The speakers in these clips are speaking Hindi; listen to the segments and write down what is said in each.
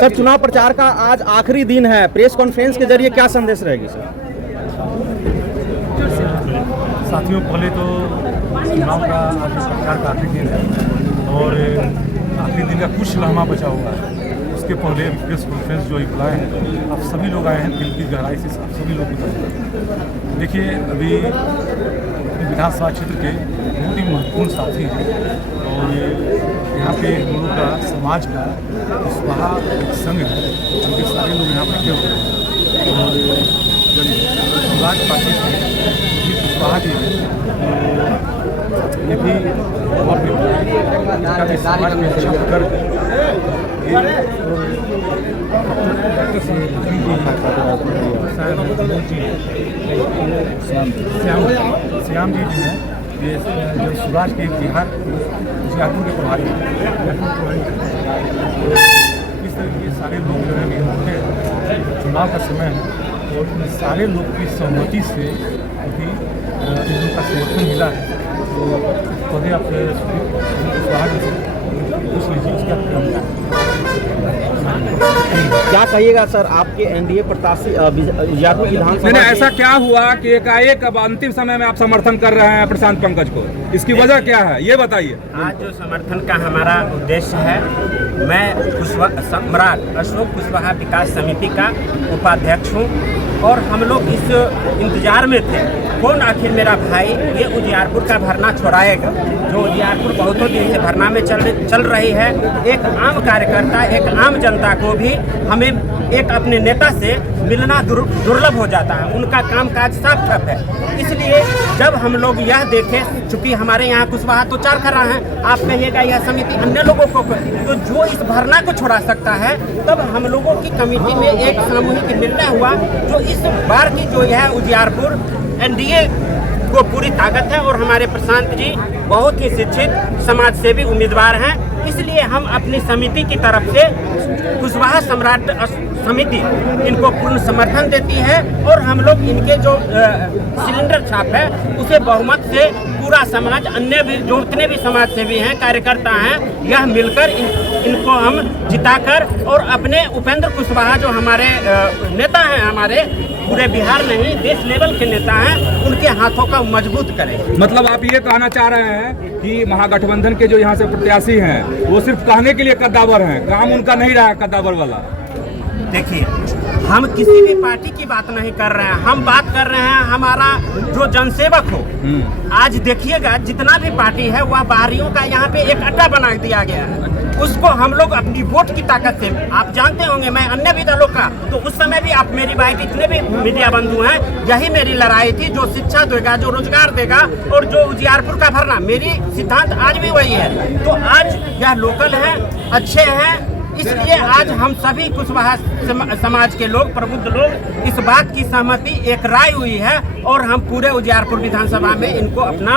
सर, चुनाव प्रचार का आज आखिरी दिन है, प्रेस कॉन्फ्रेंस के जरिए क्या संदेश रहेगी सर? साथियों, पहले तो चुनाव का आज प्रचार का आखिरी दिन है और आखिरी दिन का कुछ लम्हा बचा हुआ है। उसके पहले प्रेस कॉन्फ्रेंस जो बुलाए हैं, आप सभी लोग आए हैं, दिल की गहराई से आप सभी लोग बताए। देखिए, अभी विधानसभा क्षेत्र के बहुत ही महत्वपूर्ण साथी हैं और यहाँ पे हम लोग का समाज का कुशवाहा संघ है, उनके सारे लोग यहाँ पे क्यों हैं और जब समाज पार्टी से कुशवाहा जी हैं, ये भी बहुत समाज में अच्छा कर श्याम जी जो है, ये जो सुराज के बिहार उजियारपुर के प्रभारी हैं। इस तरह के सारे लोग जो है होते चुनाव का समय है और इन सारे लोग की सहमति से अभी इन लोग का समर्थन मिला है। तो पहले आप पूछ लीजिए उसका क्या कहिएगा सर, आपके एनडीए प्रत्याशी उजियारपुर विधानसभा? नहीं, ऐसा क्या हुआ कि एकाएक अब अंतिम समय में आप समर्थन कर रहे हैं प्रशांत पंकज को? इसकी वजह क्या है, ये बताइए। आज जो समर्थन का हमारा उद्देश्य है, मैं सम्राट अशोक कुशवाहा विकास समिति का उपाध्यक्ष हूँ और हम लोग इस इंतजार में थे कौन आखिर मेरा भाई ये उजियारपुर का भरना छोड़ाएगा। जो उजियारपुर बहुतों दिन से भरना में चल रही है। एक आम कार्यकर्ता, एक आम जनता को भी हमें एक अपने नेता से मिलना दुर्लभ हो जाता है, उनका कामकाज साफ ठप है। इसलिए जब हम लोग यह देखें, चूंकि हमारे यहाँ कुशवाहा तो 4 खड़ा हैं, आप कहिएगा यह समिति अन्य लोगों को, तो जो इस भरना को छोड़ा सकता है, तब हम लोगों की कमेटी में एक सामूहिक निर्णय हुआ। जो इस बार की जो यह उजियारपुर एनडीए को पूरी ताकत है और हमारे प्रशांत जी बहुत ही शिक्षित समाज सेवी उम्मीदवार हैं, इसलिए हम अपनी समिति की तरफ से कुशवाहा सम्राट समिति इनको पूर्ण समर्थन देती है और हम लोग इनके जो सिलेंडर छाप है उसे बहुमत से पूरा समाज, अन्य भी जो जितने भी समाज सेवी हैं, कार्यकर्ता हैं, यह मिलकर इनको हम जिताकर और अपने उपेंद्र कुशवाहा जो हमारे नेता हैं, हमारे पूरे बिहार नहीं देश लेवल के नेता हैं, उनके हाथों का मजबूत करें। मतलब आप ये कहना चाह रहे हैं कि महागठबंधन के जो यहाँ से प्रत्याशी हैं वो सिर्फ कहने के लिए कद्दावर हैं, काम उनका नहीं रहा कद्दावर वाला? देखिए, हम किसी भी पार्टी की बात नहीं कर रहे हैं, हम बात कर रहे हैं हमारा जो जनसेवक हो। आज देखिएगा जितना भी पार्टी है वह बाहरियों का यहाँ पे एक अड्डा बना दिया गया है, उसको हम लोग अपनी वोट की ताकत से, आप जानते होंगे मैं अन्य भी दलों का, तो उस समय भी आप मेरी भाई जितने भी मीडिया बंधु हैं, यही मेरी लड़ाई थी, जो शिक्षा देगा, जो रोजगार देगा और जो उजियारपुर का भरना, मेरी सिद्धांत आज भी वही है। तो आज यह लोकल है, अच्छे हैं, इसलिए आज हम सभी कुशवाहा समाज के लोग, प्रबुद्ध लोग, इस बात की सहमति एक राय हुई है और हम पूरे उजियारपुर विधानसभा में इनको अपना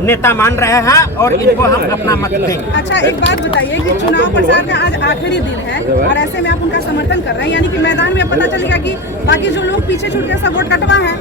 नेता मान रहे हैं और इनको हम अपना मत देंगे। अच्छा, एक बात बताइए कि चुनाव प्रचार का आज आखिरी दिन है और ऐसे में आप उनका समर्थन कर रहे हैं, यानी कि मैदान में पता चलेगा कि बाकी जो लोग पीछे छूट गए सब वोट कटवा है?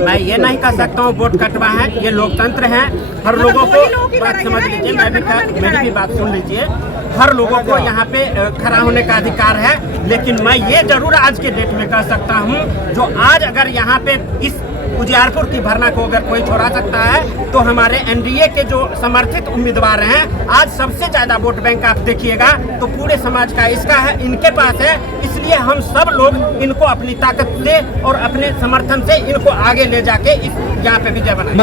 मैं ये नहीं कह सकता हूँ वोट कटवा है, ये लोकतंत्र है, हर लोगों को बात समझ लीजिए, मेरी भी बात सुन लीजिए। हर लोगों को यहाँ पे खड़ा होने का अधिकार है, लेकिन मैं ये जरूर आज के डेट में कह सकता हूँ, जो आज अगर यहाँ पे इस उजियारपुर की भरना को अगर कोई छोड़ा सकता है तो हमारे एनडीए के जो समर्थित उम्मीदवार हैं, आज सबसे ज्यादा वोट बैंक आप देखिएगा तो पूरे समाज का इसका है, इनके पास है। इसलिए हम सब लोग इनको अपनी ताकत से और अपने समर्थन से इनको आगे ले जाके इस यहाँ पे विजय बनाए।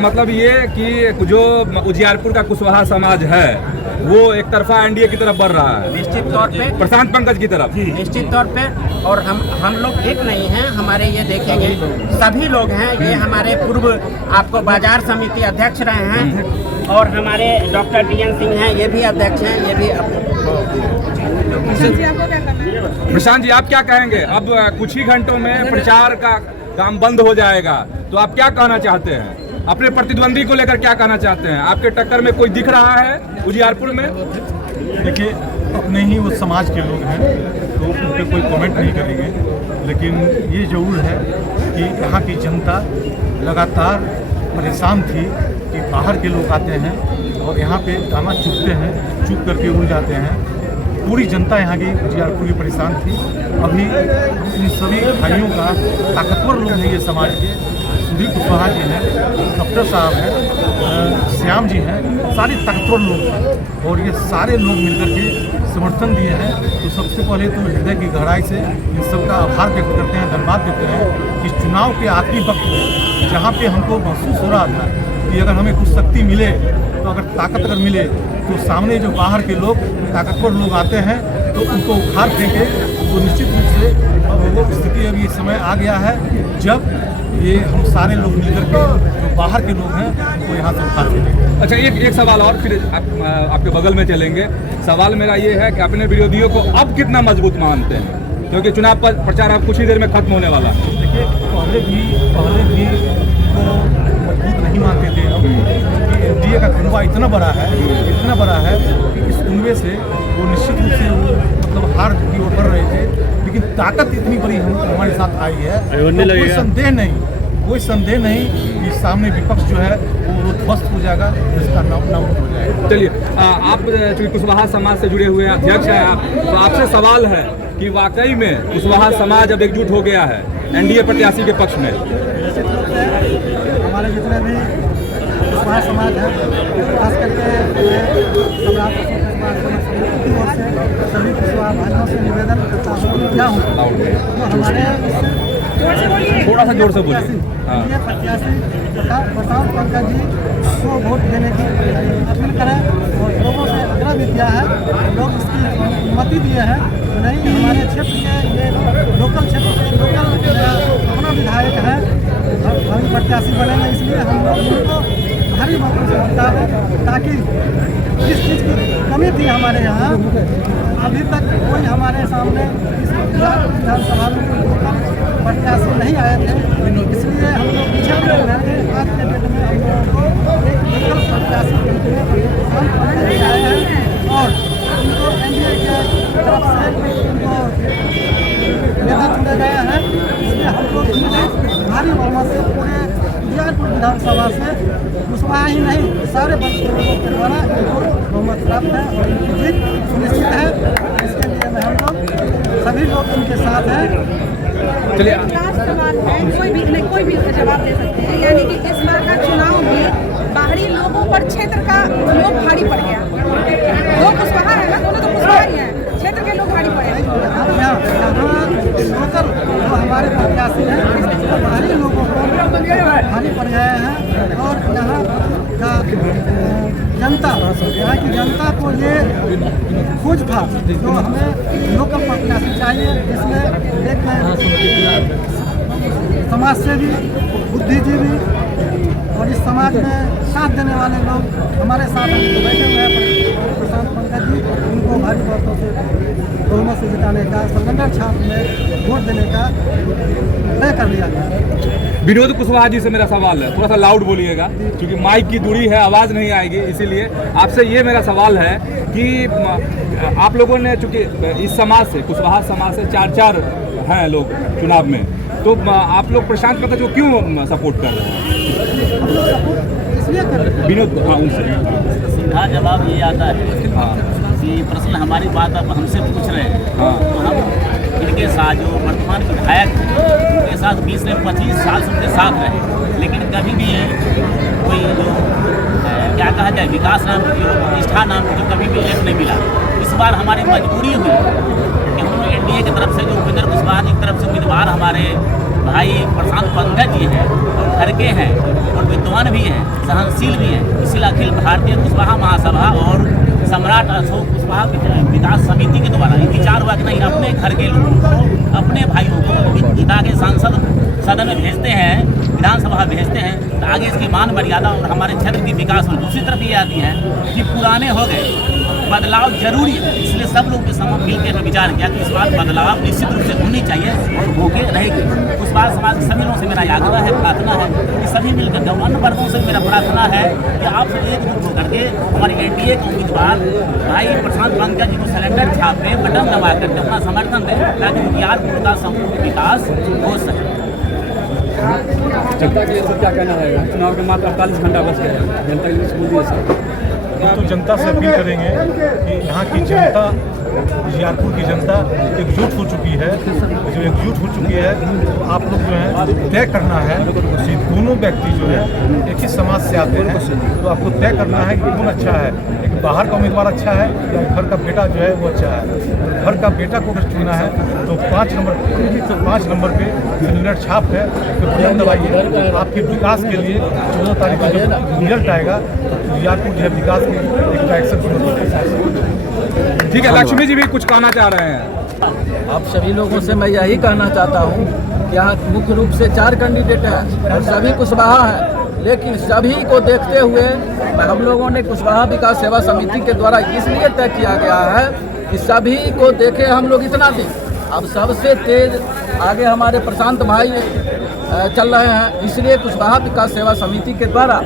मतलब ये कि जो उजियारपुर का कुशवाहा समाज है वो एक तरफा एनडीए की तरफ बढ़ रहा है, निश्चित तौर पे प्रशांत पंकज की तरफ, निश्चित तौर पे। और हम लोग एक नहीं हैं, हमारे ये देखेंगे सभी लोग हैं, ये हमारे पूर्व आपको बाजार समिति अध्यक्ष रहे हैं और हमारे डॉक्टर DN सिंह हैं, ये भी अध्यक्ष हैं, ये भी प्रशांत जी आप क्या कहेंगे? अब कुछ ही घंटों में प्रचार का काम बंद हो जाएगा, तो आप क्या कहना चाहते हैं? अपने प्रतिद्वंदी को लेकर क्या कहना चाहते हैं? आपके टक्कर में कोई दिख रहा है उजियारपुर में? देखिए, अपने ही वो समाज के लोग हैं तो उन पर कोई कमेंट नहीं करेंगे, लेकिन ये जरूर है कि यहाँ की जनता लगातार परेशान थी कि बाहर के लोग आते हैं और यहाँ पे दाना चुगते हैं, चुग करके उड़ जाते हैं। पूरी जनता यहाँ की उजियारपुर की परेशान थी। अभी इन सभी भाइयों का ताकतवर लोग हैं ये समाज के, सुधीर कुशवाहा जी हैं, डॉक्टर साहब हैं, श्याम जी हैं, सारे ताकतवर लोग हैं और ये सारे लोग मिलकर के समर्थन दिए हैं। तो सबसे पहले तो हृदय की गहराई से इन सबका आभार व्यक्त करते हैं, धन्यवाद देते हैं कि चुनाव के आखिरी वक्त में जहाँ पे हमको महसूस हो रहा था कि अगर हमें कुछ शक्ति मिले, तो अगर ताकत अगर मिले, तो सामने जो बाहर के लोग ताकतवर लोग आते हैं तो उनको उखाड़ फेंके। तो निश्चित रूप से वो स्थिति अभी समय आ गया है जब ये हम सारे लोग मिलकर के जो बाहर के लोग हैं वो यहाँ से उखाड़ फेंकेंगे। अच्छा, एक सवाल और फिर आपके बगल में चलेंगे। सवाल मेरा ये है कि अपने विरोधियों को अब कितना मजबूत मानते हैं, क्योंकि चुनाव प्रचार अब कुछ ही देर में खत्म होने वाला है। देखिए, पहले भी तो मजबूत नहीं मानते थे हम, क्योंकि एनडीए का कुनबा इतना बड़ा है कि इस कुनबे से वो निश्चित रूप से मतलब हार की ओर बढ़ रहे थे। लेकिन ताकत इतनी बड़ी हमारे साथ आई है, तो कोई संदेह नहीं कि सामने विपक्ष जो है वो ध्वस्त हो जाएगा, इसका नाबूद हो जाएगा। चलिए, आप चूँकि कुशवाहा समाज से जुड़े हुए अध्यक्ष हैं आप, तो आपसे सवाल है कि वाकई में कुशवाहा समाज अब एकजुट हो गया है एनडीए प्रत्याशी के पक्ष में? हमारे जितने भी कुशवाहा समाज है, खास करके सम्राट की ओर से सभी कुशवाहा भाइयों से निवेदन करता हूँ क्या हूँ तो हमारे थोड़ा सा जोर से बोलिए। ये प्रत्याशी प्रशांत पंकज जी को वोट देने की अपील करें और लोगों से आग्रह भी किया है, लोग इसकी अनुमति दिए हैं। नहीं, हमारे क्षेत्र के ये लोकल क्षेत्र के लोकल अपना विधायक है, हम प्रत्याशी बनेंगे, इसलिए हम लोग उनको भारी मतों से जिता दें, ताकि जिस चीज़ की कमी थी हमारे यहाँ अभी तक कोई हमारे सामने इस विधानसभा में लोकल प्रत्याशी नहीं आए थे, इसलिए हम लोग पीछे भी रह रहे थे। आज के डेट में हम लोगों को एक लोकल प्रत्याशी के रूप में आए हैं और उनको एनडीए की तरफ से उनको नेता चुने गए हैं। इसलिए हम लोग भारी बहुमत से पूरे उजियारपुर विधानसभा से कुशवाहा ही नहीं सारे लोगों के द्वारा इनको बहुमत प्राप्त है और इनकी जीत सुनिश्चित है। इसके लिए मैं हम लोग सभी लोग इनके साथ हैं। चलिए, लास्ट सवाल है, कोई भी जवाब दे सकते हैं, यानी कि इस बार का चुनाव में बाहरी लोगों पर क्षेत्र का लोग भारी पड़ गया। दो कुशवाहा है ना, दोनों तो कुशवाहा ही है, क्षेत्र के लोग भारी पड़े। यहाँ लोकल जो हमारे प्रत्याशी हैं तो बाहरी लोगों को भारी पड़ गए हैं और यहाँ का जनता, यहाँ की जनता को ये खोज था जो हमें लोकल प्रत्याशी चाहिए, जिसमें एक समाज सेवी, बुद्धिजीवी और इस समाज में साथ देने वाले लोग हमारे साथ बैठे हुए हैं। प्रशांत पंकज जी, उनको भारी मतों से बहुमत से जिताने का, सलेंडर छाप में वोट देने का तय कर लिया गया। विनोद कुशवाहा जी से मेरा सवाल है, थोड़ा सा लाउड बोलिएगा क्योंकि माइक की दूरी है, आवाज़ नहीं आएगी, इसीलिए आपसे ये मेरा सवाल है कि आप लोगों ने चूँकि इस समाज से, कुशवाहा समाज से 4 हैं लोग चुनाव में, तो आप लोग प्रशांत पंकज को क्यों सपोर्ट कर रहे हैं? इसलिए कर रहे हैं विनोद, हाँ, उनसे सीधा जवाब ये आता है कि प्रश्न हमारी बात आप हमसे पूछ रहे हैं, तो हम इनके साथ जो वर्तमान विधायक हैं उनके साथ 20 से 25 साल से उनके साथ रहे, लेकिन कभी भी कोई जो क्या कहा जाए विकास नाम की जो प्रतिष्ठा नाम की जो कभी भी लेख नहीं मिला। इस बार हमारी मजबूरी हुई कि हम एनडीए की तरफ से जो उपेंद्र कुशवाहा की तरफ से उम्मीदवार हमारे भाई प्रशांत पंकज जी हैं और घर के हैं और विद्वान भी हैं, सहनशील भी हैं, इसलिए अखिल भारतीय कुशवाहा महासभा और सम्राट अशोक कुशवाहा विकास समिति के द्वारा ये विचार हुआ कि नहीं, अपने घर के लोगों को, अपने भाइयों को जिता के सांसद सदन में भेजते हैं, विधानसभा भेजते हैं, तो आगे इसकी मान मर्यादा और हमारे क्षेत्र की विकास हो। दूसरी तरफ ये आती है कि पुराने हो गए, बदलाव जरूरी है, इसलिए सब लोग के समूह मिलकर विचार किया कि इस बार बदलाव निश्चित रूप से होनी चाहिए और होके रहेगी। उस बार समाज के सभी लोगों से मेरा आग्रह है, प्रार्थना है कि सभी मिलकर अन्य वर्गों से मेरा प्रार्थना है कि आप सब एकजुट होकर के हमारे एनडीए के उम्मीदवार भाई प्रशांत पंकज जी को सिलेंडर छाप में बटन दबा करके अपना समर्थन दें ताकि उजियारपुर का संपूर्ण विकास हो सके। जनता के लिए सब क्या कहना है? चुनाव के मात्र 48 घंटा बच गए, जनता के लिए बोलिए सर। हम तो जनता से अपील करेंगे कि यहाँ की जनता, उजियारपुर की जनता एकजुट हो चुकी है। जो एकजुट हो चुकी है तो आप लोग जो है तय करना है कि दोनों व्यक्ति जो है एक ही समाज से आते हैं, तो आपको तय करना है कि कौन अच्छा है, एक बाहर का उम्मीदवार अच्छा है या घर का बेटा जो है वो अच्छा है। घर का बेटा को अगर चुनना है तो 5 नंबर पे सिलेंडर छाप है, तो बटन दबाइए। आपके विकास के लिए 14 तारीख को जब रिजल्ट आएगा तो उजियारपुर जो है विकास के एक डायरेक्शन। ठीक है, लक्ष्मी जी भी कुछ कहना चाह रहे हैं। आप सभी लोगों से मैं यही कहना चाहता हूँ कि यहाँ मुख्य रूप से 4 कैंडिडेट हैं और सभी कुशवाहा हैं, लेकिन सभी को देखते हुए हम लोगों ने कुशवाहा विकास सेवा समिति के द्वारा इसलिए तय किया गया है कि सभी को देखे हम लोग इतना दिन। अब सबसे तेज आगे हमारे प्रशांत भाई चल रहे हैं, इसलिए कुशवाहा विकास सेवा समिति के द्वारा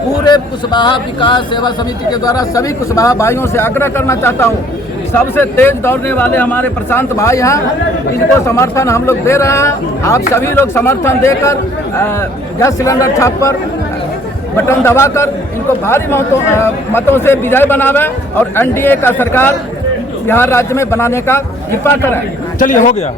पूरे कुशवाहा विकास सेवा समिति के द्वारा सभी कुशवाहा भाइयों से आग्रह करना चाहता हूँ, सबसे तेज दौड़ने वाले हमारे प्रशांत भाई हैं, इनको समर्थन हम लोग दे रहे हैं। आप सभी लोग समर्थन देकर गैस सिलेंडर छाप पर बटन दबाकर इनको भारी मतों से विजय बनावे और एनडीए का सरकार बिहार राज्य में बनाने का कृपा करें। चलिए, हो गया।